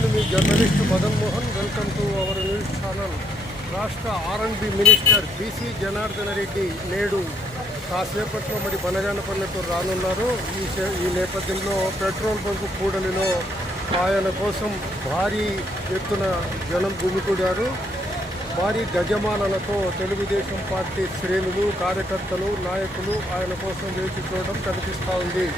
నేను మీ journalist Madan Mohan. Welcome to our news channel. రాష్ట్ర R&B minister BC Janardhana Reddy నేడు కాసేపట్లో బనగానపల్లెతో రానున్నారు. ఈ నేపథ్యంలో పెట్రోల్ బంకు కూడలిలో ఆయన కోసం భారీ ఎత్తున జనం గుమికూడారు. భారీ గజమాలతో తెలుగుదేశం పార్టీ శ్రేణులు, కార్యకర్తలు, నాయకులు ఆయన కోసం వేచి చూడడం కనిపిస్తూ ఉంది.